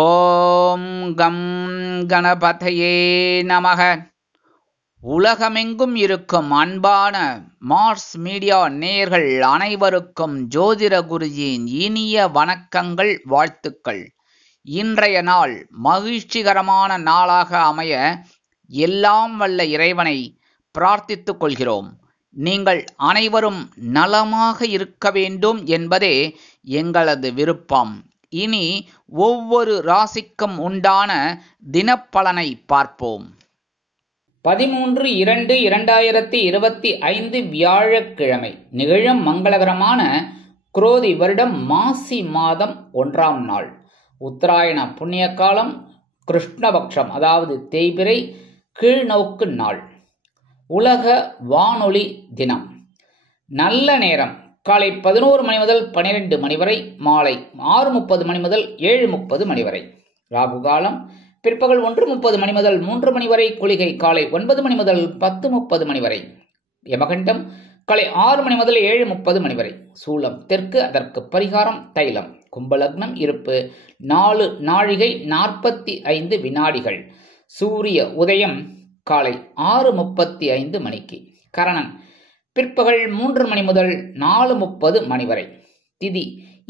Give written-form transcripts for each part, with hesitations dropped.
ஓம் come கணபதையே நமக. உலகமெங்கும் இருக்கும் அன்பான மார்ஸ் மீடியா நேயர்கள் அனைவருக்கும் ஜோதிட குருஜியின் இனிய வணக்கங்கள், வாழ்த்துக்கள். இன்றைய நாள் மகிழ்ச்சிகரமான நாளாக அமைய எல்லாம் வல்ல இறைவனை பிரார்த்தித்துக் கொள்கிறோம். நீங்கள் அனைவரும் நலமாக இருக்க வேண்டும் என்பதே எங்களது விருப்பம். இனி ஒவ்வொரு ராசிக்கும் உண்டான தினப்பலனை பார்ப்போம். 13/2/2025 வியாழக்கிழமை நிகழும் மங்களகரமான குரோதி வருடம் மாசி மாதம் 1ஆம் நாள், உத்தராயண புண்ணிய காலம், கிருஷ்ணபக்ஷம் அதாவது தேய்பிறை கீழ்நோக்கு நாள், உலக வானொலி தினம். நல்ல நேரம் காலை 11 மணி முதல் 12 மணி வரை, மாலை 6:30 மணி முதல் 7:30 மணி வரை. ராகு காலம் பிற்பகல் 1:30 மணி முதல் 3 மணி வரை. குளிகை காலை 9 மணி முதல் 10:30 மணி வரை. யமகண்டம் காலை 6 மணி முதல் 7:30 மணி வரை. சூலம் தெற்கு, அதற்கு பரிகாரம் தைலம். கும்பலக்னம் இருப்பு 4 நாழிகை 45 வினாடிகள். சூரிய உதயம் காலை 6:35 மணிக்கு. கரணன் பிற்பகல் 3 மணி முதல் 4:30 மணி வரை. திதி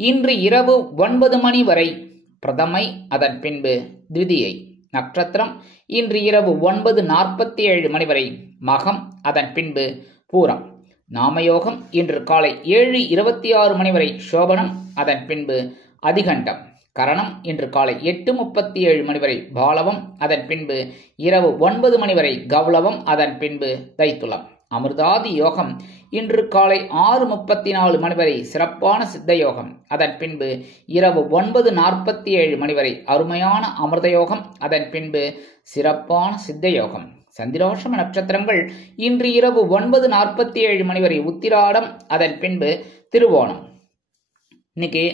இன்று இரவு 9 மணி வரை பிரதமை, அதன் பின்பு த்விதியை. நட்சத்திரம் இன்று இரவு 9:47 மணி வரை மகம், அதன் பின்பு பூரம். நாமயோகம் இன்று காலை 7:26 மணி வரை சோபனம், அதன் பின்பு அதிகண்டம். கரணம் இன்று காலை 8:37 மணி வரை பாலவம், அதன் பின்பு இரவு 9 மணி வரை கௌளவம், அதன் பின்பு தைத்துளம். அமிர்தாதி யோகம் இன்று காலை 6:34 மணி வரை சிறப்பான சித்த யோகம், அதன் பின்பு இரவு 9:47 மணி வரை அருமையான அமிர்த யோகம், அதன் பின்பு சிறப்பான சித்த யோகம். சந்திராஷ்டம நட்சத்திரங்கள் இன்று இரவு 9:47 மணி வரை உத்திராடம், அதன் பின்பு திருவோணம். இன்னைக்கு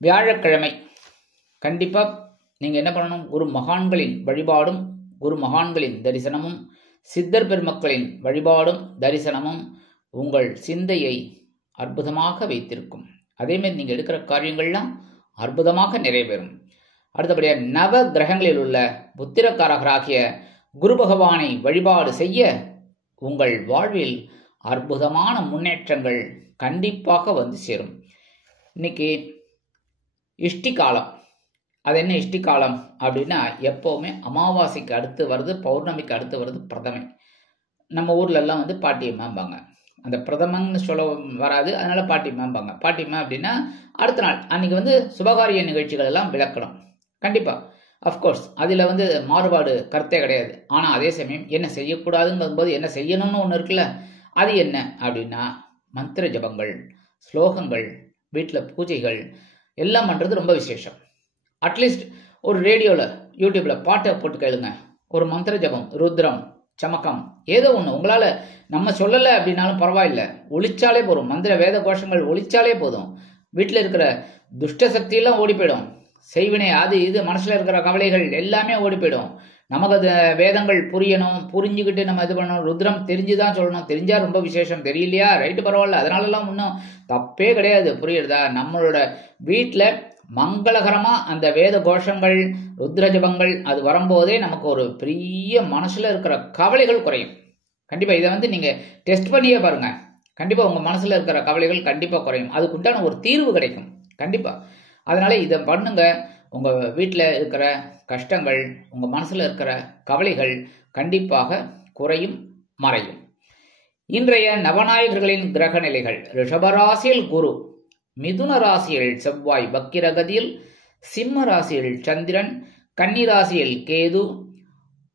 வியாழக்கிழமை. கண்டிப்பா நீங்க என்ன பண்ணணும்? குரு மகான்களின் வழிபாடும் குரு மகான்களின் தரிசனமும் சித்தர் பெருமக்களின் வழிபாடும் தரிசனமும் உங்கள் சிந்தையை அற்புதமாக வைத்திருக்கும். அதேமாதிரி நீங்கள் எடுக்கிற காரியங்கள்லாம் அற்புதமாக நிறைவேறும். அடுத்தபடியாக நவ கிரகங்களில் உள்ள புத்திரக்காரகராகிய குரு பகவானை வழிபாடு செய்ய உங்கள் வாழ்வில் அற்புதமான முன்னேற்றங்கள் கண்டிப்பாக வந்து சேரும். இன்னைக்கு இஷ்டி காலம். அது என்ன இஷ்டி காலம் அப்படின்னா, எப்போவுமே அமாவாசைக்கு அடுத்து வருது, பௌர்ணமிக்கு அடுத்து வருது பிரதமை. நம்ம ஊர்லெல்லாம் வந்து பாட்டியம்மாம்பாங்க. அந்த பிரதமன்னு சொல்ல வராது, அதனால பாட்டியம்மாம்பாங்க. பாட்டியம்மா அப்படின்னா அடுத்த நாள் அன்னைக்கு வந்து சுபகாரிய நிகழ்ச்சிகள் எல்லாம் விளக்கணும். கண்டிப்பாக அஃப்கோர்ஸ் அதில் வந்து மாறுபாடு கருத்தே கிடையாது. ஆனால் அதே சமயம் என்ன செய்யக்கூடாதுங்கும் போது என்ன செய்யணும்னு ஒன்று இருக்குல்ல, அது என்ன அப்படின்னா மந்திர ஜபங்கள், ஸ்லோகங்கள், வீட்டில் பூஜைகள் எல்லாம் பண்ணுறது ரொம்ப விசேஷம். அட்லீஸ்ட் ஒரு ரேடியோவில் யூடியூப்பில் பாட்டை போட்டு கேளுங்க. ஒரு மந்திர ஜபம், ருத்ரம், சமக்கம், ஏதோ ஒன்று உங்களால், நம்ம சொல்லலை அப்படின்னாலும் பரவாயில்லை, ஒழிச்சாலே போதும். மந்திர வேத கோஷங்கள் ஒழிச்சாலே போதும். வீட்டில் இருக்கிற துஷ்ட சக்தியெல்லாம் ஓடி போயிடும். செய்வினை அது இது மனசில் இருக்கிற கவலைகள் எல்லாமே ஓடி போயிடும். நமக்கு அது வேதங்கள் புரியணும், புரிஞ்சுக்கிட்டு நம்ம இது பண்ணணும். ருத்ரம் தெரிஞ்சுதான் சொல்லணும். தெரிஞ்சால் ரொம்ப விசேஷம், தெரியலையா ரைட்டு பரவாயில்ல, அதனாலலாம் ஒன்றும் தப்பே கிடையாது. புரியுறதா? நம்மளோட வீட்டில் மங்களகரமாக அந்த வேத கோஷங்கள், ருத்ர ஜபங்கள் அது வரும்போதே நமக்கு ஒரு பெரிய மனசில் இருக்கிற கவலைகள் குறையும். கண்டிப்பாக இதை வந்து நீங்கள் டெஸ்ட் பண்ணியே பாருங்கள். கண்டிப்பாக உங்கள் மனசில் இருக்கிற கவலைகள் கண்டிப்பாக குறையும். அதுக்குண்டான ஒரு தீர்வு கிடைக்கும் கண்டிப்பாக. அதனால் இதை பண்ணுங்க. உங்கள் வீட்டில் இருக்கிற கஷ்டங்கள், உங்கள் மனசில் இருக்கிற கவலைகள் கண்டிப்பாக குறையும், மறையும். இன்றைய நவநாயகர்களின் கிரக நிலைகள். ரிஷபராசியில் குரு, மிதுன ராசியில் செவ்வாய் வக்கிரகதியில், சிம்ம ராசியில் சந்திரன், கன்னி ராசியில் கேது,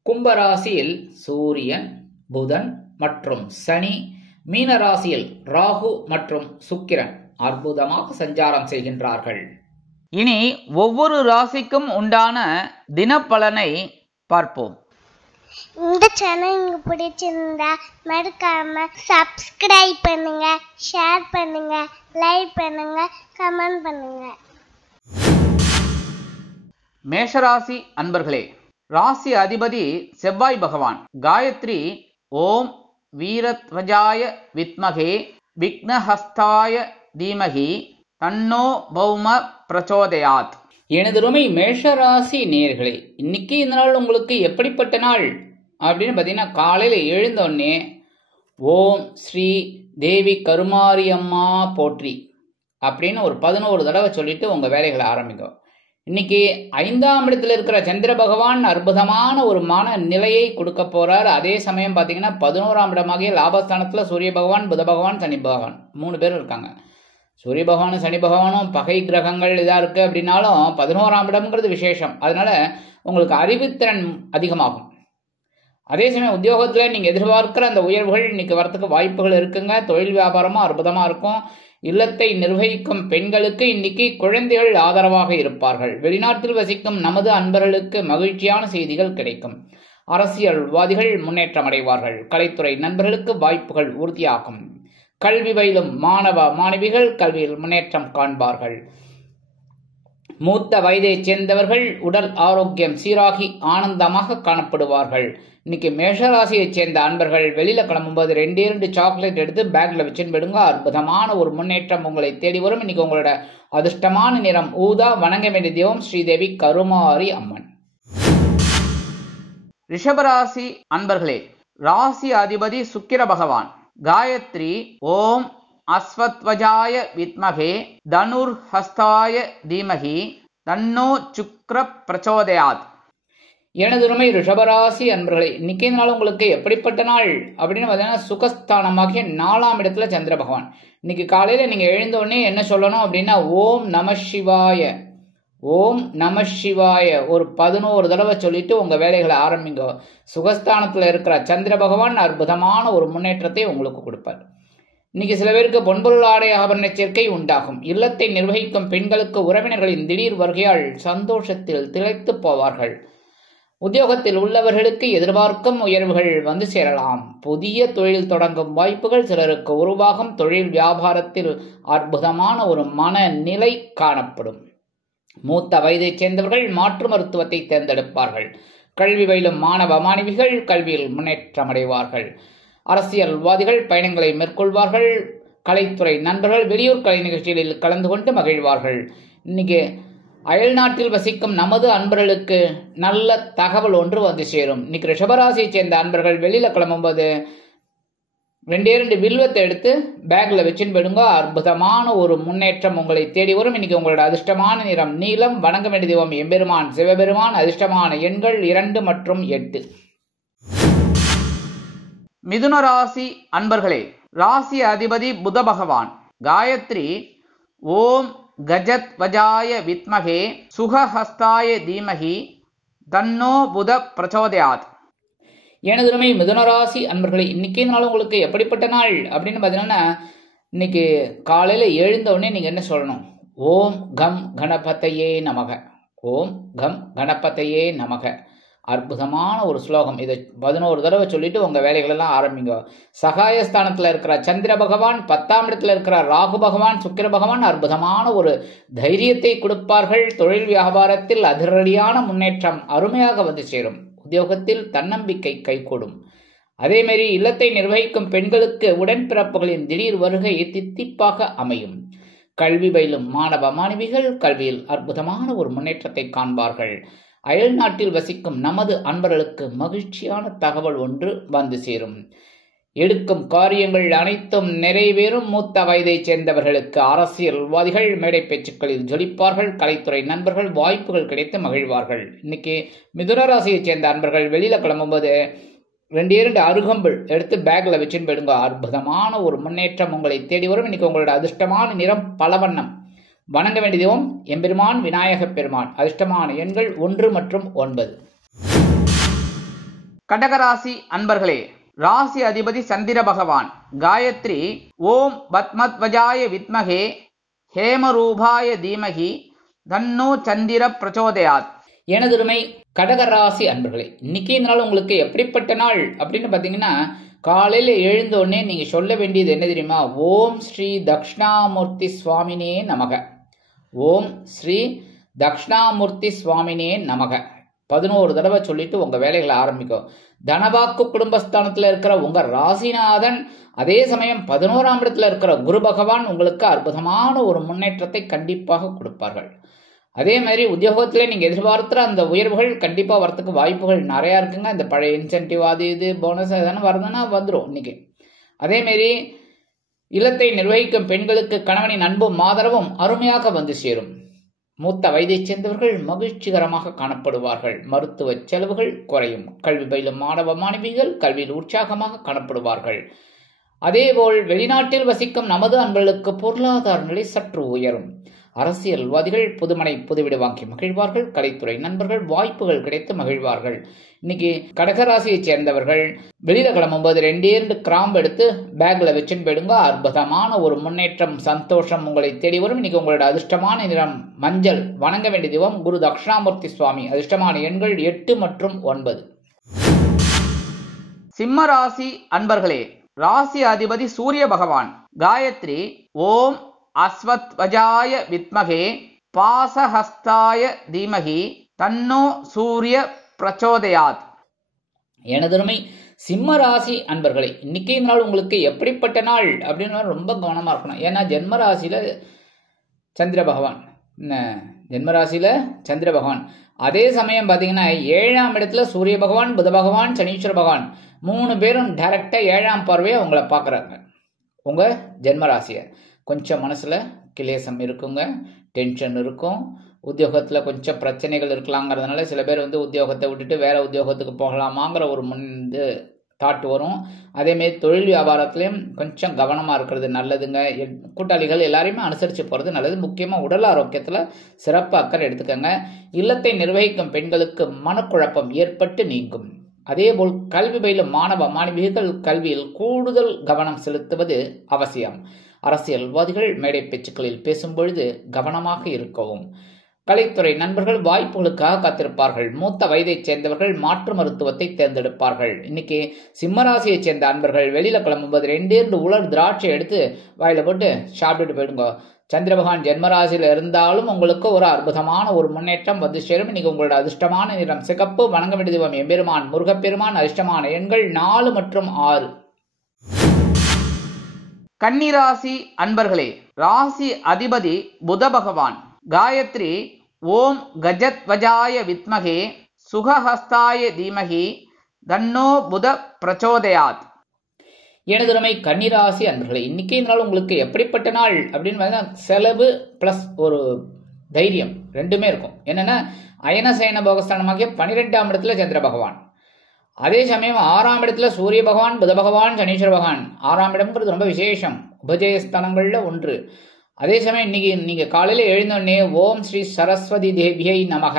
கும்பராசியில் சூரியன், புதன் மற்றும் சனி, மீன ராசியில் ராகு மற்றும் சுக்கிரன் அற்புதமாக சஞ்சாரம் செய்கின்றார்கள். இனி ஒவ்வொரு ராசிக்கும் உண்டான தினப்பலனை பார்ப்போம். இந்த சேனல் உங்களுக்கு பிடிச்சிருந்தா மறக்காம சப்ஸ்கிரைப் பண்ணுங்க, ஷேர் பண்ணுங்க, லைக் பண்ணுங்க, கமெண்ட் பண்ணுங்க. மேஷராசி அன்பர்களே, ராசி அதிபதி செவ்வாய் பகவான். காயத்ரி ஓம் வீரத்வஜாய வித்மகே விக்னஹஸ்தாய தீமகி தன்னோ பௌம பிரச்சோதயாத். எனதுருமை மேஷராசி நேயர்களே, இன்னைக்கு இந்த நாள் உங்களுக்கு எப்படிப்பட்ட நாள் அப்படின்னு பார்த்தீங்கன்னா, காலையில் எழுந்தோடனே ஓம் ஸ்ரீ தேவி கருமாரி அம்மா போற்றி அப்படின்னு ஒரு 11 தடவை சொல்லிட்டு உங்க வேலைகளை ஆரம்பிக்கும். இன்னைக்கு 5ஆம் இடத்துல இருக்கிற சந்திர பகவான் அற்புதமான ஒரு மன நிலையை கொடுக்க போறார். அதே சமயம் பார்த்தீங்கன்னா 11ஆம் இடமாகிய லாபஸ்தானத்துல சூரிய பகவான், புத பகவான், சனி பகவான் 3 பேர் இருக்காங்க. சூரிய பகவானும் சனி பகவானும் பகை கிரகங்கள் இதா இருக்கு அப்படின்னாலும் 11ஆம் இடம்ங்கிறது விசேஷம். அதனால உங்களுக்கு அறிவுத்திறன் அதிகமாகும். அதே சமயம் உத்தியோகத்துல நீங்க எதிர்பார்க்கிற அந்த உயர்வுகள் இன்னைக்கு வரத்துக்கு வாய்ப்புகள் இருக்குங்க. தொழில் வியாபாரமும் அற்புதமா இருக்கும். இல்லத்தை நிர்வகிக்கும் பெண்களுக்கு இன்னைக்கு குழந்தைகள் ஆதரவாக இருப்பார்கள். வெளிநாட்டில் வசிக்கும் நமது அன்பர்களுக்கு மகிழ்ச்சியான செய்திகள் கிடைக்கும். அரசியல்வாதிகள் முன்னேற்றம் அடைவார்கள். கலைத்துறை நண்பர்களுக்கு வாய்ப்புகள் உறுதியாகும். கல்வி பயிலும் மாணவ மாணவிகள் கல்வியில் முன்னேற்றம் காண்பார்கள். மூத்த வயதைச் சேர்ந்தவர்கள் உடல் ஆரோக்கியம் சீராகி ஆனந்தமாக காணப்படுவார்கள். இன்னைக்கு மேஷராசியைச் சேர்ந்த அன்பர்கள் வெளியில கிளம்பும்போது 2 சாக்லேட் எடுத்து பேக்ல வச்சுன்னு விடுங்க. அற்புதமான ஒரு முன்னேற்றம் உங்களை தேடி வரும். இன்னைக்கு உங்களோட அதிர்ஷ்டமான நிறம் ஊதா. வணங்க வேண்டிய தெய்வம் ஸ்ரீதேவி கருமாரி அம்மன். ரிஷபராசி அன்பர்களே, ராசி அதிபதி சுக்கிர பகவான். காயத்ரி ஓம் அஸ்வத்வஜாய வித்மகே தனுர் ஹஸ்தாய தீமகி தன்னோ சுக்ர பிரச்சோதயாத். எனதுரிமை ரிஷபராசி அன்பர்களே, இன்னைக்கு நாள் உங்களுக்கு எப்படிப்பட்ட நாள் அப்படின்னு பார்த்தீங்கன்னா, சுகஸ்தானமாகிய 4ஆம் இடத்துல சந்திர பகவான். இன்னைக்கு காலையில நீங்க எழுந்த உடனே என்ன சொல்லணும் அப்படின்னா, ஓம் நம சிவாய, ஓம் நம சிவாய ஒரு 11 தடவை சொல்லிட்டு உங்க வேலைகளை ஆரம்பிங்க. சுகஸ்தானத்துல இருக்கிற சந்திர பகவான் அற்புதமான ஒரு முன்னேற்றத்தை உங்களுக்கு கொடுப்பார். இன்னைக்கு சில பேருக்கு பொன்பொருள் ஆடை ஆபரண சேர்க்கை உண்டாகும். இல்லத்தை நிர்வகிக்கும் பெண்களுக்கு உறவினர்களின் திடீர் வருகையால் சந்தோஷத்தில் திளைத்து போவார்கள். உத்தியோகத்தில் உள்ளவர்களுக்கு எதிர்பார்க்கும் உயர்வுகள் வந்து சேரலாம். புதிய தொழில் தொடங்கும் வாய்ப்புகள் சிலருக்கு உருவாகும். தொழில் வியாபாரத்தில் அற்புதமான ஒரு மனநிலை காணப்படும். மூத்த வயதைச் சேர்ந்தவர்கள் மாற்று மருத்துவத்தை தேர்ந்தெடுப்பார்கள். கல்வி பயிலும் மாணவ மாணவிகள் கல்வியில் முன்னேற்றம் அடைவார்கள். அரசியல்வாதிகள் பயணங்களை மேற்கொள்வார்கள். கலைத்துறை நண்பர்கள் வெளியூர் கலை நிகழ்ச்சிகளில் கலந்து கொண்டு மகிழ்வார்கள். இன்னைக்கு அயல் நாட்டில் வசிக்கும் நமது அன்பர்களுக்கு நல்ல தகவல் ஒன்று வந்து சேரும். இன்னைக்கு ரிஷபராசியை சேர்ந்த அன்பர்கள் வெளியில கிளம்பும்போது 2 வில்வத்தை எடுத்து பேக்ல வச்சுன்னு போயிடுங்க. அற்புதமான ஒரு முன்னேற்றம் உங்களை தேடி வரும். இன்னைக்கு உங்களோட அதிர்ஷ்டமான நிறம் நீலம். வணங்க வேண்டிய தெய்வம் எம்பெருமான் சிவபெருமான். அதிர்ஷ்டமான எண்கள் 2 மற்றும் 8. மிதுன ராசி அன்பர்களே, ராசி அதிபதி புத பகவான். காயத்ரி ஓம் கஜத் வஜாய வித்மகே சுகஹஸ்தாய தீமகி தன்னோ புத பிரச்சோதயாத். எனதுரிமை மிதுனராசி அன்பர்களே, இன்னைக்கு நாள் உங்களுக்கு எப்படிப்பட்ட நாள் அப்படின்னு பார்த்தீங்கன்னா, இன்னைக்கு காலையில் எழுந்த உடனே நீங்கள் என்ன சொல்லணும்? ஓம் கம் கணபதையே நமக, ஓம் கம் கணபதையே நமக. அற்புதமான ஒரு ஸ்லோகம். இதை 11 தடவை சொல்லிட்டு உங்க வேலைகளெல்லாம் ஆரம்பிங்க. சகாயஸ்தானத்துல இருக்கிற சந்திர பகவான், 10ஆம் இடத்துல இருக்கிற ராகு பகவான், சுக்கிர பகவான் அற்புதமான ஒரு தைரியத்தை கொடுப்பார்கள். தொழில் வியாபாரத்தில் அதிரடியான முன்னேற்றம் அருமையாக வந்து சேரும். உத்தியோகத்தில் தன்னம்பிக்கை கைகூடும். அதேமாரி இல்லத்தை நிர்வகிக்கும் பெண்களுக்கு உடன்பிறப்புகளின் திடீர் வருகை தித்திப்பாக அமையும். கல்வி பயிலும் மாணவ மாணவிகள் கல்வியில் அற்புதமான ஒரு முன்னேற்றத்தை காண்பார்கள். அயல் நாட்டில் வசிக்கும் நமது அன்பர்களுக்கு மகிழ்ச்சியான தகவல் ஒன்று வந்து சேரும். எடுக்கும் காரியங்கள் அனைத்தும் நிறைவேறும். மூத்த வயதைச் சேர்ந்தவர்களுக்கு அரசியல்வாதிகள் மேடை பேச்சுக்களில் ஜொலிப்பார்கள். கலைத்துறை நண்பர்கள் வாய்ப்புகள் கிடைத்து மகிழ்வார்கள். இன்னைக்கு மிதுன ராசியைச் சேர்ந்த அன்பர்கள் வெளியில கிளம்பும்போது 2 அருகம்புல் எடுத்து பேக்ல வச்சுன்னு போயிடுங்க. அற்புதமான ஒரு முன்னேற்றம் உங்களை தேடி வரும். இன்னைக்கு உங்களோட அதிர்ஷ்டமான நிறம் பலவண்ணம். வணங்க வேண்டிய தெய்வம் எம்பெருமான் விநாயக பெருமான். அதிர்ஷ்டமான எண்கள் 1 மற்றும் 9. கடகராசி அன்பர்களே, ராசி அதிபதி சந்திர பகவான். காயத்ரி ஓம் பத்மத்வஜாய வித்மகே ஹேமரூபாய தீமகி தன்னோ சந்திர பிரச்சோதயாத். எனதுரிமை கடகராசி அன்பர்களே, இன்னைக்கு இந்த நாள் உங்களுக்கு எப்படிப்பட்ட நாள் அப்படின்னு பார்த்தீங்கன்னா, காலையில் எழுந்த உடனே நீங்க சொல்ல வேண்டியது என்ன தெரியுமா? ஓம் ஸ்ரீ தக்ஷணாமூர்த்தி சுவாமினே நமக, ஓம் ஸ்ரீ தக்ஷணாமூர்த்தி சுவாமினே நமக 11 தடவை சொல்லிட்டு உங்க வேலைகளை ஆரம்பிக்கும். தனவாக்கு குடும்பஸ்தானத்துல இருக்கிற உங்க ராசிநாதன், அதே சமயம் 11ஆம் இடத்துல இருக்கிற குரு பகவான் உங்களுக்கு அற்புதமான ஒரு முன்னேற்றத்தை கண்டிப்பாக கொடுப்பார்கள். அதே மாதிரி உத்தியோகத்துல நீங்க எதிர்பார்க்கிற அந்த உயர்வுகள் கண்டிப்பா வரத்துக்கு வாய்ப்புகள் நிறைய இருக்குங்க. இந்த பழைய இன்சென்டிவ் அது இது போனஸ் எதனா வருதுன்னா வந்துடும் இன்னைக்கு. அதே மாதிரி இல்லத்தை நிர்வகிக்கும் பெண்களுக்கு கணவனின் அன்பும் ஆதரவும் அருமையாக வந்து சேரும். மூத்த வயதைச் சேர்ந்தவர்கள் மகிழ்ச்சிகரமாக காணப்படுவார்கள். மருத்துவ செலவுகள் குறையும். கல்வி பயிலும் மாணவ மாணவிகள் கல்வியில் உற்சாகமாக காணப்படுவார்கள். அதேபோல் வெளிநாட்டில் வசிக்கும் நமது அன்பர்களுக்கு பொருளாதார நிலை சற்று உயரும். அரசியல்வாதிகள் புதுமனை புதுவிடு வாங்கி மகிழ்வார்கள். கலைத்துறை நண்பர்கள் வாய்ப்புகள் கிடைத்து மகிழ்வார்கள். இன்னைக்கு கடகராசியைச் சேர்ந்தவர்கள் வெளியில கிளம்பும்போது 2 கிராம்பு எடுத்து பேக்ல வச்சுன்னு போயிடுங்க. அற்புதமான ஒரு முன்னேற்றம், சந்தோஷம் உங்களை தேடி வரும். இன்னைக்கு உங்களோட அதிர்ஷ்டமான நிறம் மஞ்சள். வணங்க வேண்டிய தெய்வம் குரு தட்சிணாமூர்த்தி சுவாமி. அதிர்ஷ்டமான எண்கள் 8 மற்றும் 9. சிம்ம ராசி அன்பர்களே, ராசி அதிபதி சூரிய பகவான். காயத்ரி ஓம் அஸ்வத்வஜாய வித்மகே பாசஹஸ்தாய தீமகி தன்னோ சூரிய பிரச்சோதயாத். எனதருமை சிம்ம ராசி அன்பர்களே, இன்னைக்கு நாள் உங்களுக்கு எப்படிப்பட்ட நாள் அப்படின்னு ரொம்ப கவனமா இருக்கணும். ஏன்னா ஜென்ம ராசியில சந்திர பகவான், ஜென்மராசியில சந்திர பகவான். அதே சமயம் பாத்தீங்கன்னா 7ஆம் இடத்துல சூரிய பகவான், புத பகவான், சனீஸ்வர பகவான் 3 பேரும் டைரக்டா 7ஆம் பார்வையை உங்களை பாக்குறாங்க. உங்க ஜென்மராசிய கொஞ்சம் மனசுல கிளேசம் இருக்குங்க, டென்ஷன் இருக்கும். உத்தியோகத்துல கொஞ்சம் பிரச்சனைகள் இருக்கலாங்கிறதுனால சில பேர் உத்தியோகத்தை விட்டுட்டு வேற உத்தியோகத்துக்கு போகலாமாங்கிற ஒரு தாட் வரும். அதேமாரி தொழில் வியாபாரத்திலையும் கொஞ்சம் கவனமா இருக்கிறது நல்லதுங்க. கூட்டாளிகள் எல்லாரையுமே அனுசரித்து போகிறது நல்லது. முக்கியமாக உடல் ஆரோக்கியத்தில் சிறப்பு அக்கறை எடுத்துக்கங்க. இல்லத்தை நிர்வகிக்கும் பெண்களுக்கு மனக்குழப்பம் ஏற்பட்டு நீங்கும். அதேபோல் கல்வி பயிலும் மாணவ மாணவிகள் கல்வியில் கூடுதல் கவனம் செலுத்துவது அவசியம். அரசியல்வாதிகள் மேடை பேச்சுக்களில் பேசும் பொழுது கவனமாக இருக்கவும். கலைத்துறை நண்பர்கள் வாய்ப்புகளுக்காக காத்திருப்பார்கள். மூத்த வயதைச் சேர்ந்தவர்கள் மாற்று மருத்துவத்தை தேர்ந்தெடுப்பார்கள். இன்னைக்கு சிம்மராசியைச் சேர்ந்த அன்பர்கள் வெளியில கிளம்பும்போது 2 உலர் திராட்சை எடுத்து வாயில போட்டு சாப்பிட்டுட்டு போயிடுங்க. சந்திர பகவான் ஜென்மராசியில இருந்தாலும் உங்களுக்கு ஒரு அற்புதமான ஒரு முன்னேற்றம் வந்து சேரும். இன்னைக்கு உங்களோட அதிர்ஷ்டமான நிறம் சிகப்பு. வணங்க வேண்டிய தெய்வம் எம்பெருமான் முருகப்பெருமான். அதிர்ஷ்டமான எண்கள் 4 மற்றும் 6. கன்னிராசி அன்பர்களே, ராசி அதிபதி புத பகவான். காயத்ரி ஓம் கஜத்வஜாய வித்மகே சுகஹஸ்தாய தீமகி தன்னோ புத பிரச்சோதயாத். எனதுமை கன்னிராசி அன்பர்களே, இன்னைக்கு நாள் உங்களுக்கு எப்படிப்பட்ட நாள் அப்படின்னு பார்த்தீங்கன்னா செலவு பிளஸ் ஒரு தைரியம் ரெண்டுமே இருக்கும். என்னன்னா அயனசயன போகஸ்தானமாகிய 12ஆம் இடத்துல சந்திர பகவான். அதே சமயம் 6ஆம் இடத்துல சூரிய பகவான், புத பகவான், சனீஸ்வர பகவான். 6ஆம் இடம்ங்கிறது ரொம்ப விசேஷம், உபஜயஸ்தானங்கள்ல ஒன்று. அதே சமயம் இன்னைக்கு நீங்க காலையில எழுந்தோடனே ஓம் ஸ்ரீ சரஸ்வதி தேவியை நமக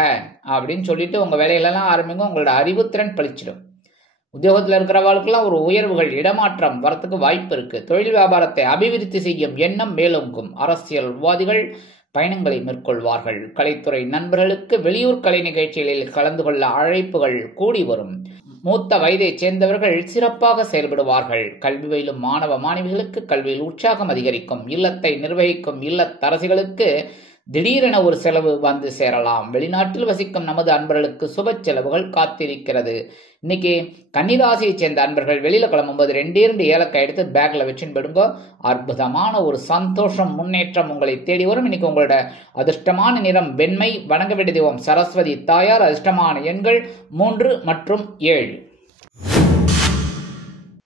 அப்படின்னு சொல்லிட்டு உங்க வேலைகளெல்லாம் ஆரம்பிங்க. உங்களோட அறிவுத்திறன் பழிச்சிடும். உத்தியோகத்தில் இருக்கிறவர்களுக்கெல்லாம் ஒரு உயர்வுகள், இடமாற்றம் வரத்துக்கு வாய்ப்பு இருக்கு. தொழில் வியாபாரத்தை அபிவிருத்தி செய்யும் எண்ணம் மேலோங்கும். அரசியல்வாதிகள் பயணங்களை மேற்கொள்வார்கள். கலைத்துறை நண்பர்களுக்கு வெளியூர் கலை நிகழ்ச்சிகளில் கலந்து கொள்ள அழைப்புகள் கூடி வரும். மூத்த வயதை சேர்ந்தவர்கள் சிறப்பாக செயல்படுவார்கள். கல்வி பயிலும் மாணவ மாணவிகளுக்கு கல்வியில் உற்சாகம் அதிகரிக்கும். இல்லத்தை நிர்வகிக்கும் இல்லத்தரசிகளுக்கு திடீரென ஒரு செலவு வந்து சேரலாம். வெளிநாட்டில் வசிக்கும் நமது அன்பர்களுக்கு சுப செலவுகள் காத்திருக்கிறது. இன்னைக்கு கன்னிராசியை சேர்ந்த அன்பர்கள் வெளியில கிளம்பும்போது 2 ஏலக்காய் எடுத்து பேக்ல வச்சுன்னு போயிடுங்க. அற்புதமான ஒரு சந்தோஷம், முன்னேற்றம் உங்களை தேடி வரும். இன்னைக்கு உங்களோட அதிர்ஷ்டமான நிறம் வெண்மை. வணங்க வேண்டிய தெய்வம் சரஸ்வதி தாயார். அதிர்ஷ்டமான எண்கள் 3 மற்றும் 7.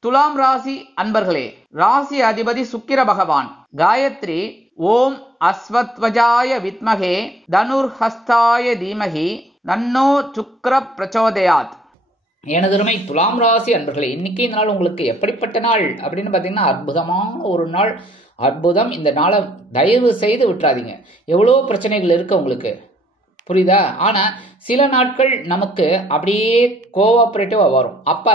துலாம் ராசி அன்பர்களே, ராசி அதிபதி சுக்கிர பகவான். காயத்ரி ஓம் அஸ்வத்வஜாய வித்மகே தனுர்ஹஸ்தாய தீமகி தன்னோ சுக்ர பிரச்சோதயாத். எனதுமை துலாம் ராசி அன்பர்களே, இன்னைக்கு இந்த நாள் உங்களுக்கு எப்படிப்பட்ட நாள் அப்படின்னு பார்த்தீங்கன்னா அற்புதமான ஒரு நாள். அற்புதம். இந்த நாளை தயவு செய்து விட்டுறாதீங்க. எவ்வளோ பிரச்சனைகள் இருக்கு உங்களுக்கு, புரியுதா? ஆனா சில நாட்கள் நமக்கு அப்படியே கோஆபரேட்டிவா வரும். அப்ப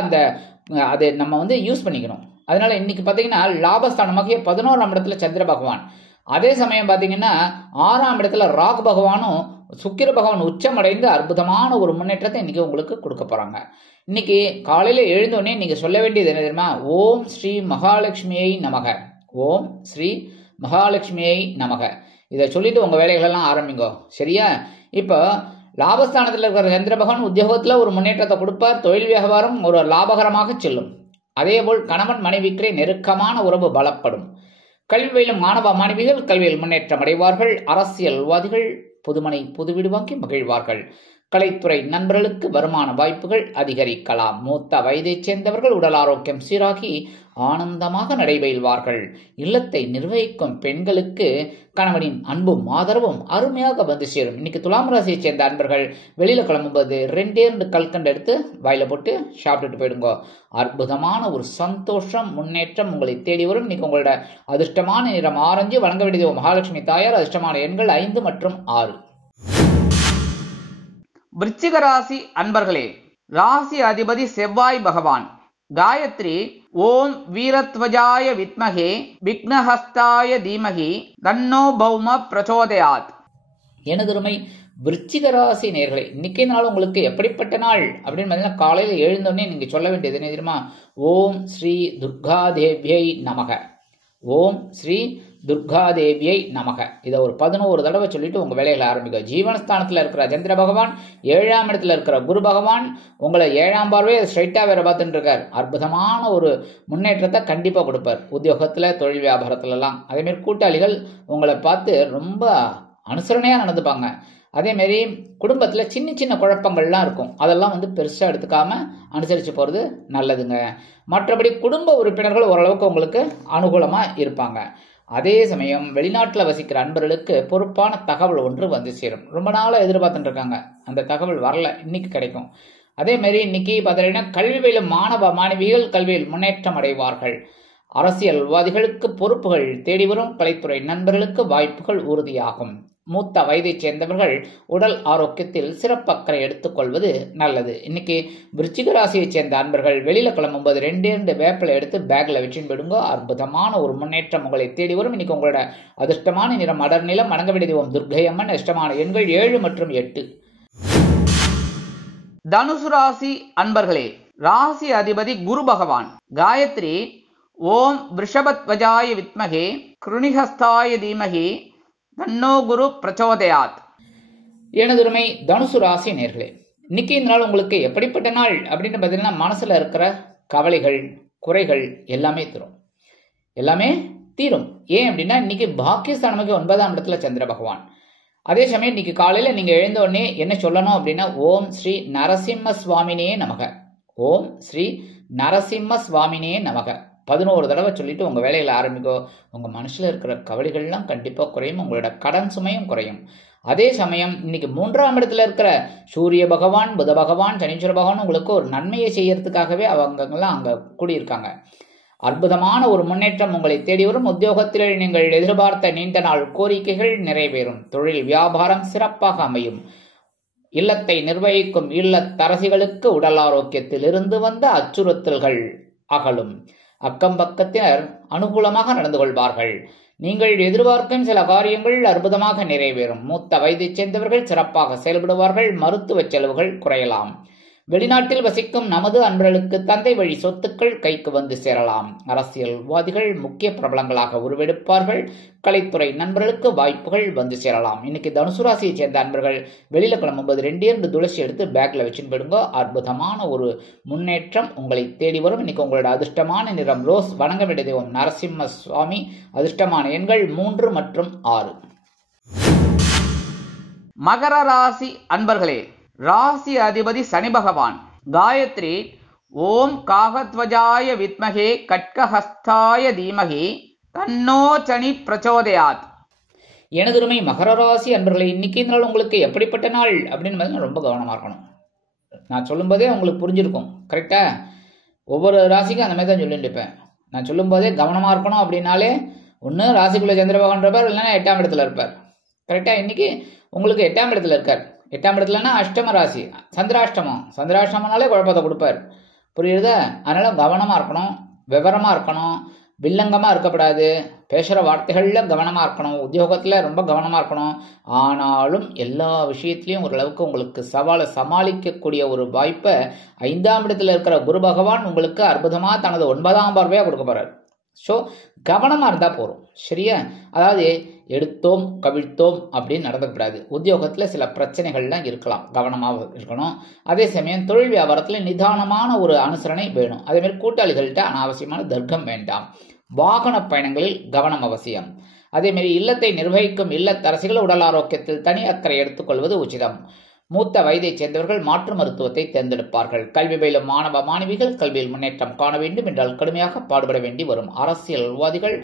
அதை நம்ம யூஸ் பண்ணிக்கணும். அதனால இன்னைக்கு பார்த்தீங்கன்னா லாபஸ்தானமாக 11ஆம் இடத்துல சந்திர பகவான். அதே சமயம் பார்த்தீங்கன்னா 6ஆம் இடத்துல ராகு பகவானும் சுக்கிர பகவான் உச்சமடைந்து அற்புதமான ஒரு முன்னேற்றத்தை இன்னைக்கு உங்களுக்கு கொடுக்க போறாங்க. இன்னைக்கு காலையில எழுந்தோடனே நீங்க சொல்ல வேண்டியது என்ன தெரியுமா? ஓம் ஸ்ரீ மகாலட்சுமியை நமக. ஓம் ஸ்ரீ மகாலட்சுமியை நமக. இதை சொல்லிட்டு உங்க வேலைகளெல்லாம் ஆரம்பிங்க. சரியா? இப்போ லாபஸ்தானத்தில் இருக்கிற சந்திர பகவான் உத்தியோகத்தில் ஒரு முன்னேற்றத்தை கொடுப்பார். தொழில் வியாபாரம் ஒரு லாபகரமாக செல்லும். அதேபோல் கணவன் மனைவிக்கு நெருக்கமான உறவு பலப்படும். கல்வி பயிலும் மாணவ மாணவிகள் கல்வியில் முன்னேற்றம் அடைவார்கள். அரசியல்வாதிகள் புதுமனை புதுவீடு வாங்கி மகிழ்வார்கள். கலைத்துறை நண்பர்களுக்கு வருமான வாய்ப்புகள் அதிகரிக்கலாம். மூத்த வயதைச் சேர்ந்தவர்கள் உடல் ஆரோக்கியம் சீராகி ஆனந்தமாக நடைபெறுவார்கள். இல்லத்தை நிர்வகிக்கும் பெண்களுக்கு கணவனின் அன்பும் ஆதரவும் அருமையாக வந்து சேரும். இன்னைக்கு துலாம் ராசியைச் சேர்ந்த அன்பர்கள் வெளியில கிளம்பும்போது 2 கல்கண்டு எடுத்து வாயில போட்டு சாப்பிட்டுட்டு போயிடுங்க. அற்புதமான ஒரு சந்தோஷம் முன்னேற்றம் உங்களை தேடி வரும். இன்னைக்கு உங்களோட அதிர்ஷ்டமான நிறம் ஆரஞ்சு. வழங்க வேண்டியது மகாலட்சுமி தாயார். அதிர்ஷ்டமான எண்கள் 5 மற்றும் 6. விருச்சிக ராசி அன்பர்களே, ராசி அதிபதி செவ்வாய் பகவான். காயத்ரி ஓம் வீரத்வஜாய வித்மகே விக்னஹஸ்தாய தீமகி தன்னோ பௌம பிரச்சோதயாத். எனதுருமை விருச்சிக ராசி நேயர்களே, இன்னைக்கு நாள் உங்களுக்கு எப்படிப்பட்ட நாள் அப்படின்னு பார்த்தீங்கன்னா, காலையில் எழுந்தோடனே நீங்க சொல்ல வேண்டியது என்ன தெரியுமா? ஓம் ஸ்ரீ துர்கா தேவியை நமக. ஓம் ஸ்ரீ துர்கா தேவியை நமக. இதை ஒரு 11 தடவை சொல்லிட்டு உங்க வேலைகளை ஆரம்பிக்க. ஜீவனஸ்தானத்தில் இருக்கிற சந்திர பகவான், 7ஆம் இடத்துல இருக்கிற குரு பகவான் உங்களை 7ஆம் பார்வையை ஸ்ட்ரைட்டா வேற பார்த்துட்டு இருக்கார். அற்புதமான ஒரு முன்னேற்றத்தை கண்டிப்பா கொடுப்பார். உத்தியோகத்துல, தொழில் வியாபாரத்துல எல்லாம். அதே மாதிரி கூட்டாளிகள் உங்களை பார்த்து ரொம்ப அனுசரணையா நடந்துப்பாங்க. அதே மாதிரி குடும்பத்தில் சின்ன சின்ன குழப்பங்கள்லாம் இருக்கும். அதெல்லாம் பெருசாக எடுத்துக்காம அனுசரித்து போகிறது நல்லதுங்க. மற்றபடி குடும்ப உறுப்பினர்கள் ஓரளவுக்கு உங்களுக்கு அனுகூலமாக இருப்பாங்க. அதே சமயம் வெளிநாட்டில் வசிக்கிற அன்பர்களுக்கு பொறுப்பான தகவல் ஒன்று வந்து சேரும். ரொம்ப நாளாக எதிர்பார்த்துட்டு இருக்காங்க, அந்த தகவல் வரல, இன்னைக்கு கிடைக்கும். அதே மாதிரி இன்னைக்கு பார்த்தீங்கன்னா கல்வி பயிலும் மாணவ மாணவிகள் கல்வியில் முன்னேற்றம் அடைவார்கள். அரசியல்வாதிகளுக்கு பொறுப்புகள் தேடி வரும். கலைத்துறை நண்பர்களுக்கு வாய்ப்புகள் உறுதியாகும். மூத்த வயதைச் சேர்ந்தவர்கள் உடல் ஆரோக்கியத்தில் சிறப்பக்கறை எடுத்துக்கொள்வது நல்லது. இன்னைக்கு விருச்சிக ராசியைச் சேர்ந்த அன்பர்கள் வெளியில கிளம்பும்போது 2 வேப்பிலை எடுத்து பேக்ல வச்சுன்னு போயிடுங்க. அற்புதமான ஒரு முன்னேற்றம் உங்களை தேடி வரும். இன்னைக்கு உங்களோட அதிர்ஷ்டமான நிறம் அடர் நிலம். வணங்க வேண்டியது ஓம் துர்க்கை அம்மன். இஷ்டமான எண்கள் 7 மற்றும் 8. தனுசு ராசி அன்பர்களே, ராசி அதிபதி குரு பகவான். காயத்ரி ஓம் ரிஷபத்வஜாய வித்மகே கிருணிஹஸ்தாய தீமகி தன்னோ குரு பிரச்சோதயாத். எனதுரிமை தனுசு ராசி நேர்களே, இன்னைக்கு இந்த நாள் உங்களுக்கு எப்படிப்பட்ட நாள் அப்படின்னு பார்த்தீங்கன்னா, மனசுல இருக்கிற கவலைகள் குறைகள் எல்லாமே தீரும். ஏன் அப்படின்னா, இன்னைக்கு பாக்கியஸ்தானமுக்கு 9ஆம் இடத்துல சந்திர பகவான். அதே சமயம் இன்னைக்கு காலையில நீங்க எழுந்த உடனே என்ன சொல்லணும் அப்படின்னா, ஓம் ஸ்ரீ நரசிம்ம சுவாமினே நமக. ஓம் ஸ்ரீ நரசிம்ம சுவாமினே நமக 11 தடவை சொல்லிட்டு உங்க வேலைகளை ஆரம்பிக்கோ. உங்க மனசுல இருக்கிற கவலைகள்லாம் கண்டிப்பா குறையும். உங்களோட கடன் சுமையும் குறையும். அதே சமயம் இன்னைக்கு 3ஆம் இடத்துல இருக்கிற சூரிய பகவான், புத பகவான், சனீஸ்வர பகவான் உங்களுக்கு ஒரு நன்மையை செய்யறதுக்காகவே அவங்கெல்லாம் அங்க கூடியிருக்காங்க. அற்புதமான ஒரு முன்னேற்றம் உங்களை தேடி வரும். உத்தியோகத்தில் நீங்கள் எதிர்பார்த்த நீண்ட நாள் கோரிக்கைகள் நிறைவேறும். தொழில் வியாபாரம் சிறப்பாக அமையும். இல்லத்தை நிர்வகிக்கும் இல்லத்தரசிகளுக்கு உடல் ஆரோக்கியத்தில் இருந்து வந்த அச்சுறுத்தல்கள் அகலும். அக்கம் பக்கத்தினர் அனுகூலமாக நடந்து கொள்வார்கள். நீங்கள் எதிர்பார்க்கும் சில காரியங்கள் அற்புதமாக நிறைவேறும். மூத்த வயதைச் சேர்ந்தவர்கள் சிறப்பாக செயல்படுவார்கள். மருத்துவ செலவுகள் குறையலாம். வெளிநாட்டில் வசிக்கும் நமது அன்பர்களுக்கு தந்தை வழி சொத்துக்கள் கைக்கு வந்து சேரலாம். அரசியல்வாதிகள் முக்கிய பிரபலங்களாக உருவெடுப்பார்கள். கலைத்துறை நண்பர்களுக்கு வாய்ப்புகள் வந்து சேரலாம். இன்னைக்கு தனுசு ராசியை சேர்ந்த அன்பர்கள் வெளியில கிளம்பும்போது 2 துளசி எடுத்து பேக்ல வச்சுன்னு போயிடுங்க. அற்புதமான ஒரு முன்னேற்றம் உங்களை தேடி வரும். இன்னைக்கு உங்களோட அதிர்ஷ்டமான நிறம் ரோஸ். வணங்க வேண்டிய தெய்வம் நரசிம்ம சுவாமி. அதிர்ஷ்டமான எண்கள் 3 மற்றும் 6. மகர ராசி அன்பர்களே, ராசி அதிபதி சனி பகவான். காயத்ரி ஓம் காகத்வஜாய வித்மகே கட்கஹஸ்தாய தீமகி தன்னோ சனி பிரச்சோதயாத். எனதுரிமை மகர ராசி அன்பர்களே, இன்னைக்கு நாள் உங்களுக்கு எப்படிப்பட்ட நாள் அப்படின்னு ரொம்ப கவனமா இருக்கணும். நான் சொல்லும்போதே உங்களுக்கு புரிஞ்சிருக்கும், கரெக்டா? ஒவ்வொரு ராசிக்கும் அந்த மாதிரி தான் சொல்லிட்டு இருப்பேன். நான் சொல்லும் போதே கவனமா இருக்கணும் அப்படின்னாலே ஒன்று ராசிக்குள்ள சந்திர பகவான் இருப்பார், இல்லைன்னா 8ஆம் இடத்துல இருப்பார். கரெக்டா? இன்னைக்கு உங்களுக்கு 8ஆம் இடத்துல இருக்கார். 8ஆம் இடத்துலன்னா அஷ்டம ராசி, சந்திராஷ்டமனாலே குழப்பத்தை கொடுப்பார். புரியுதா? அதனால கவனமா இருக்கணும், விவரமா இருக்கணும், வில்லங்கமா இருக்கக்கூடாது, பேசுற வார்த்தைகள்ல கவனமா இருக்கணும், உத்தியோகத்துல ரொம்ப கவனமா இருக்கணும். ஆனாலும் எல்லா விஷயத்திலையும் ஓரளவுக்கு உங்களுக்கு சவாலை சமாளிக்கக்கூடிய ஒரு வாய்ப்பை 5ஆம் இடத்துல இருக்கிற குரு பகவான் உங்களுக்கு அற்புதமா தனது 9ஆம் பார்வையா கொடுக்க போறார். ஸோ கவனமா இருந்தா போறோம், சரியா? அதாவது எடுத்தோம் கவிழ்த்தோம் அப்படின்னு நடந்துக்கூடாது. உத்தியோகத்துல சில பிரச்சனைகள்லாம் இருக்கலாம், கவனமாக இருக்கணும். அதே சமயம் தொழில் வியாபாரத்துல நிதானமான ஒரு அனுசரணை வேணும். அதே மாதிரி கூட்டாளிகள்கிட்ட அனாவசியமான தர்க்கம் வேண்டாம். வாகன பயணங்களில் கவனம் அவசியம். அதேமாரி இல்லத்தை நிர்வகிக்கும் இல்லத்தரசிகள் உடல் ஆரோக்கியத்தில் தனி அக்கறை எடுத்துக்கொள்வது உச்சிதம். மூத்த வயதைச் சேர்ந்தவர்கள் மாற்று மருத்துவத்தை தேர்ந்தெடுப்பார்கள். கல்வி பயிலும் மாணவ மாணவிகள் கல்வியில் முன்னேற்றம் காண வேண்டும் என்றால் கடுமையாக பாடுபட வேண்டி வரும். அரசியல்வாதிகள்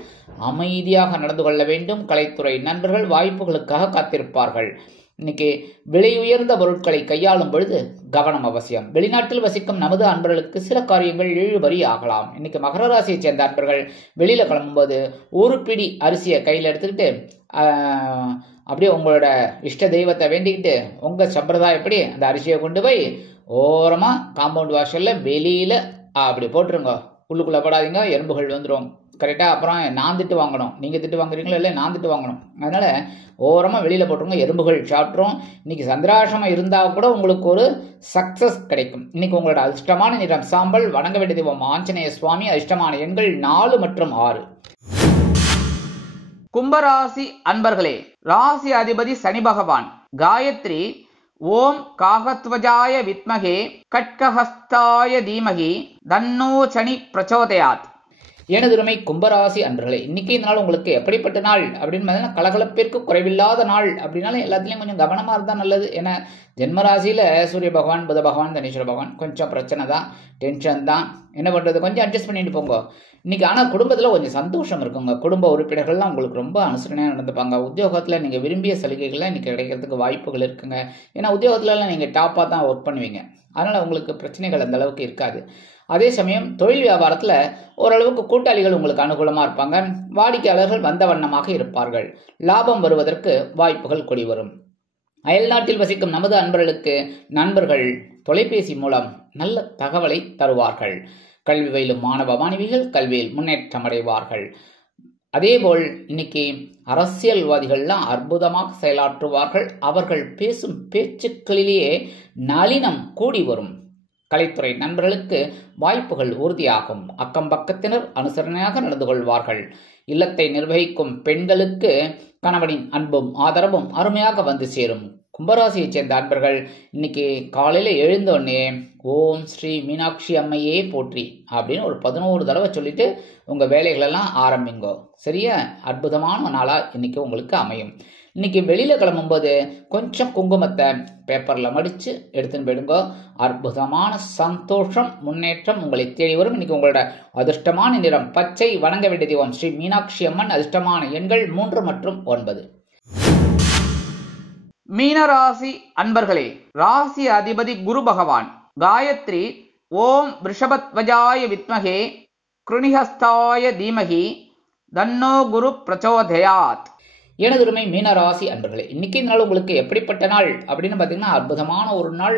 அமைதியாக நடந்து கொள்ள வேண்டும். கலைத்துறை நண்பர்கள் வாய்ப்புகளுக்காக காத்திருப்பார்கள். இன்னைக்கு விலை உயர்ந்த பொருட்களை கையாளும் பொழுது கவனம் அவசியம். வெளிநாட்டில் வசிக்கும் நமது அன்பர்களுக்கு சில காரியங்கள் இழுபறி ஆகலாம். இன்னைக்கு மகர ராசியை சேர்ந்த அன்பர்கள் வெளியில கிளம்பும்போது ஒரு பிடி அரிசியை கையில் எடுத்துக்கிட்டு அப்படியே உங்களோட இஷ்ட தெய்வத்தை வேண்டிக்கிட்டு உங்க சம்பிரதாயப்படி அந்த அரிசியை கொண்டு போய் ஓரமா காம்பவுண்ட் வாசல்ல வெளியில அப்படி போட்டுருங்க. உள்ளுக்குள்ள போடாதீங்க, எறும்புகள் வந்துடும். கரெக்டா? அப்புறம் நான் திட்டு வாங்கணும். நீங்க திட்டு வாங்குறீங்களோ இல்லை, நான் திட்டு வாங்கணும். அதனால ஓரமா வெளியில போட்டுருங்க, எறும்புகள் சாப்பிட்றோம். இன்னைக்கு சந்திராசிரமம் இருந்தா கூட உங்களுக்கு ஒரு சக்சஸ் கிடைக்கும். இன்னைக்கு உங்களோட அதிர்ஷ்டமான நிறம் சாம்பல். வணங்க வேண்டிய தெய்வம் ஆஞ்சநேய சுவாமி. அதிர்ஷ்டமான எண்கள் 4 மற்றும் 6. கும்பராசி அன்பர்களே, ராசி அதிபதி சனி பகவான். காயத்ரி ஓம் காகத்வஜாய வித்மகே கட்கஹஸ்தாய தீமகி தன்னோ சனி பிரச்சோதயாத். எனதுரிமை கும்பராசி அன்பர்களே, இன்னைக்கு இந்த நாள் உங்களுக்கு எப்படிப்பட்ட நாள் அப்படின்னு பார்த்தீங்கன்னா கலகலப்பிற்கு குறைவில்லாத நாள். அப்படின்னாலும் எல்லாத்துலேயும் கொஞ்சம் கவனமாக இருந்தால் நல்லது. ஏன்னா ஜென்மராசியில் சூரிய பகவான், புத பகவான், தனீஸ்வர பகவான் கொஞ்சம் பிரச்சனை தான், டென்ஷன் தான். என்ன பண்ணுறது, கொஞ்சம் அட்ஜஸ்ட் பண்ணிட்டு போங்க. இன்னைக்கு ஆனால் குடும்பத்தில் கொஞ்சம் சந்தோஷம் இருக்குங்க. குடும்ப உறுப்பினர்கள்லாம் உங்களுக்கு ரொம்ப அனுசரணையாக நடந்துப்பாங்க. உத்தியோகத்தில் நீங்கள் விரும்பிய சலுகைகள்லாம் இன்னைக்கு கிடைக்கிறதுக்கு வாய்ப்புகள் இருக்குங்க. ஏன்னா உத்தியோகத்துலலாம் நீங்கள் டாப்பாக தான் ஒர்க் பண்ணுவீங்க. அதனால் உங்களுக்கு பிரச்சனைகள் அந்த அளவுக்கு இருக்காது. அதே சமயம் தொழில் வியாபாரத்தில் ஓரளவுக்கு கூட்டாளிகள் உங்களுக்கு அனுகூலமாக இருப்பாங்க. வாடிக்கையாளர்கள் வந்த வண்ணமாக இருப்பார்கள். லாபம் வருவதற்கு வாய்ப்புகள் கூடி வரும். அயல்நாட்டில் வசிக்கும் நமது அன்பர்களுக்கு நண்பர்கள் தொலைபேசி மூலம் நல்ல தகவலை தருவார்கள். கல்வி பயிலும் மாணவ மாணவிகள் கல்வியில் முன்னேற்றம் அடைவார்கள். அதேபோல் இன்னைக்கு அரசியல்வாதிகள்லாம் அற்புதமாக செயலாற்றுவார்கள். அவர்கள் பேசும் பேச்சுக்களிலேயே நளினம் கூடி வரும். கலைத்துறை நண்பர்களுக்கு வாய்ப்புகள் உறுதியாகும். அக்கம் பக்கத்தினர் அனுசரணையாக நடந்து கொள்வார்கள். இல்லத்தை நிர்வகிக்கும் பெண்களுக்கு கணவனின் அன்பும் ஆதரவும் அருமையாக வந்து சேரும். கும்பராசியைச் சேர்ந்த அன்பர்கள் இன்னைக்கு காலையில் எழுந்தோடனே ஓம் ஸ்ரீ மீனாட்சி அம்மையே போற்றி அப்படின்னு ஒரு 11 தடவை சொல்லிட்டு உங்கள் வேலைகளெல்லாம் ஆரம்பிங்கோ. சரியா? அற்புதமான நாளாக இன்னைக்கு உங்களுக்கு அமையும். இன்னைக்கு வெளியில கிளம்பும்போது கொஞ்சம் குங்குமத்தை பேப்பர்ல மடிச்சு எடுத்துன்னு போயிடுங்கோ. அற்புதமான சந்தோஷம், முன்னேற்றம் உங்களை தேடி வரும். இன்னைக்கு உங்களோட அதிர்ஷ்டமான நிறம் பச்சை. வணங்க வேண்டிய தெய்வம் ஸ்ரீ மீனாட்சி அம்மன். அதிர்ஷ்டமான எண்கள் 3 மற்றும் 9. மீனராசி அன்பர்களே, ராசி அதிபதி குரு பகவான். காயத்ரி ஓம் ரிஷபத்வஜாய வித்மகே கிருணிஹஸ்தாய தீமகி தன்னோ குரு பிரச்சோதயாத். எனதுரிமை மீனராசி அன்பர்களே, இன்னைக்கு நாள் உங்களுக்கு எப்படிப்பட்ட நாள் அப்படின்னு பார்த்தீங்கன்னா அற்புதமான ஒரு நாள்.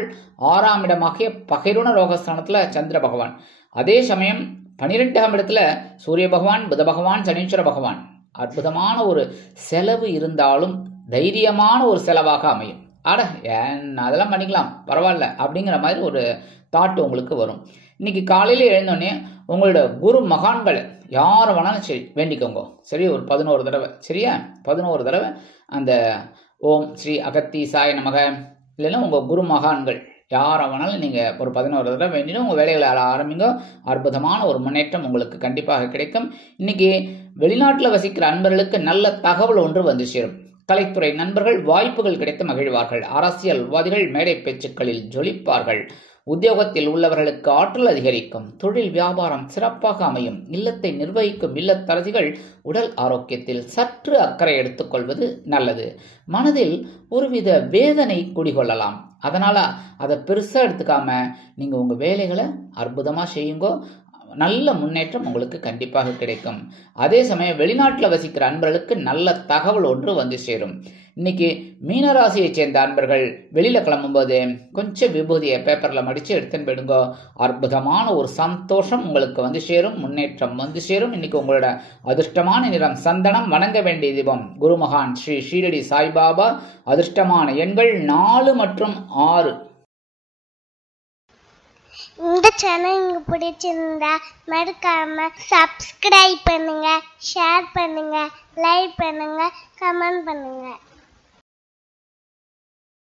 6ஆம் இடமாகிய பகைருண ரோகஸ்தானத்தில் சந்திர பகவான், அதே சமயம் 12ஆம் இடத்துல சூரிய பகவான், புத பகவான், சனீஸ்வர பகவான். அற்புதமான ஒரு செலவு இருந்தாலும் தைரியமான ஒரு செலவாக அமையும். அதெல்லாம் பண்ணிக்கலாம் பரவாயில்ல அப்படிங்கிற மாதிரி ஒரு தாட் உங்களுக்கு வரும். இன்னைக்கு காலையில எழுந்தோடனே உங்களோட குரு மகான்களை யாரை வேணாலும் சரி வேண்டிக்கோங்க. சரி, ஒரு 11 தடவை. சரியா? 11 தடவை அந்த ஓம் ஸ்ரீ அகத்தீசாய நமக, இல்லைன்னா உங்கள் குரு மகான்கள் யாரை வேணாலும் நீங்கள் ஒரு 11 தடவை வேண்டினா உங்கள் வேலைகளை ஆரம்பிங்க. அற்புதமான ஒரு முன்னேற்றம் உங்களுக்கு கண்டிப்பாக கிடைக்கும். இன்னைக்கு வெளிநாட்டில் வசிக்கிற அன்பர்களுக்கு நல்ல தகவல் ஒன்று வந்து சேரும். கலைத்துறை நண்பர்கள் வாய்ப்புகள் கிடைத்து மகிழ்வார்கள். அரசியல்வாதிகள் மேடை பேச்சுக்களில் ஜொலிப்பார்கள். உத்தியோகத்தில் உள்ளவர்களுக்கு ஆற்றல் அதிகரிக்கும். தொழில் வியாபாரம் சிறப்பாக அமையும். இல்லத்தை நிர்வகிக்கும் இல்லத்தரசிகள் உடல் ஆரோக்கியத்தில் சற்று அக்கறை எடுத்துக்கொள்வது நல்லது. மனதில் ஒருவித வேதனை குடிகொள்ளலாம். அதனால அதை பெருசா எடுத்துக்காம நீங்க உங்க வேலைகளை அற்புதமா செய்யுங்கோ. நல்ல முன்னேற்றம் உங்களுக்கு கண்டிப்பாக கிடைக்கும். அதே சமயம் வெளிநாட்டில் வசிக்கிற அன்பர்களுக்கு நல்ல தகவல் ஒன்று வந்து சேரும். இன்னைக்கு மீனராசியை சேர்ந்த அன்பர்கள் வெளியில கிளம்பும்போது கொஞ்சம் விபூதியை பேப்பர்ல மடிச்சு எடுத்துன்னு போயிடுங்க. அற்புதமான ஒரு சந்தோஷம் உங்களுக்கு வந்து சேரும், முன்னேற்றம் வந்து சேரும். இன்னைக்கு உங்களோட அதிர்ஷ்டமான நிறம் சந்தனம். வணங்க வேண்டிய தெய்வம் குருமகான் ஸ்ரீ ஷீரடி சாய்பாபா. அதிர்ஷ்டமான எண்கள் 4 மற்றும் 6. இந்த சேனல் உங்களுக்கு பிடிச்சிருந்தா மறக்காம சப்ஸ்கிரைப் பண்ணுங்க, ஷேர் பண்ணுங்க, லைக் பண்ணுங்க, கமெண்ட் பண்ணுங்க.